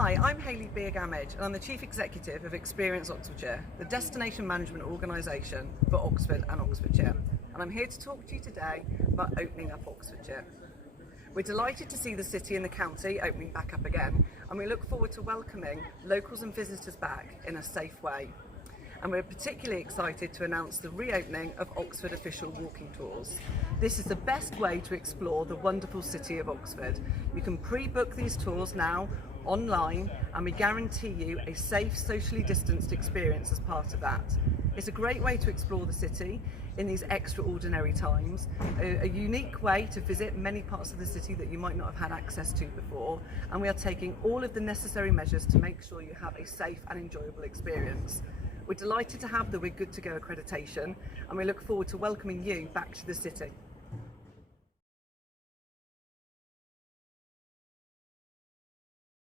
Hi, I'm Hayley Beer-Gamage and I'm the Chief Executive of Experience Oxfordshire, the destination management organisation for Oxford and Oxfordshire. And I'm here to talk to you today about opening up Oxfordshire. We're delighted to see the city and the county opening back up again, and we look forward to welcoming locals and visitors back in a safe way. And we're particularly excited to announce the reopening of Oxford official walking tours. This is the best way to explore the wonderful city of Oxford. You can pre-book these tours now online, and we guarantee you a safe, socially distanced experience as part of that. It's a great way to explore the city in these extraordinary times, a unique way to visit many parts of the city that you might not have had access to before, and we are taking all of the necessary measures to make sure you have a safe and enjoyable experience. We're delighted to have the We're Good to Go accreditation, and we look forward to welcoming you back to the city.